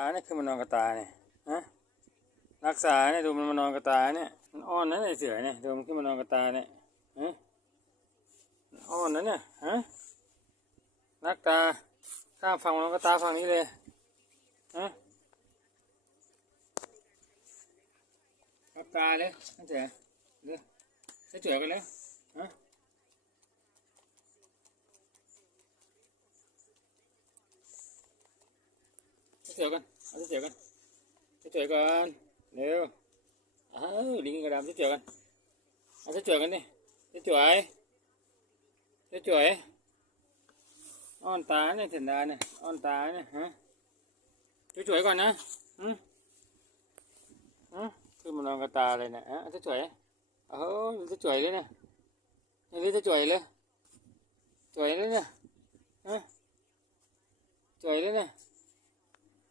าเนี่ยขึ้นมานนอนกับตาเนี่ยฮะรักษาเนี่ยดูมันมานอนกับตาเนี่ยมันอ้อนนะไอเสือเนี่ยดูมันขึ้นมานอนกับตาเนี่ยฮะมันอ้อนนะเนี่ยฮะรักตาข้ามฝั่งมานอนกับตาฝั่งนี้เลยฮะรักตาเลยนั่นเจ๋เดี๋ยวจะเจ๋อกันเลยฮะ เสียวกันเอาเสียวกันเสียกันเร็วอ้าวลิงกระดำเสียกันเอาเสียกันดิเสียเสียอ้อนตาเนี่ยเห็นดาเนี่ยอ้อนตาเนี่ยฮะเสียก่อนนะอืมอืมขึ้นมานอนกับตาเลยเนี่ยฮะเสียวเอ้าเสียเลยเนี่ยนี่เสียเลยสวยเลยเนี่ยฮะสวยเลยเนี่ย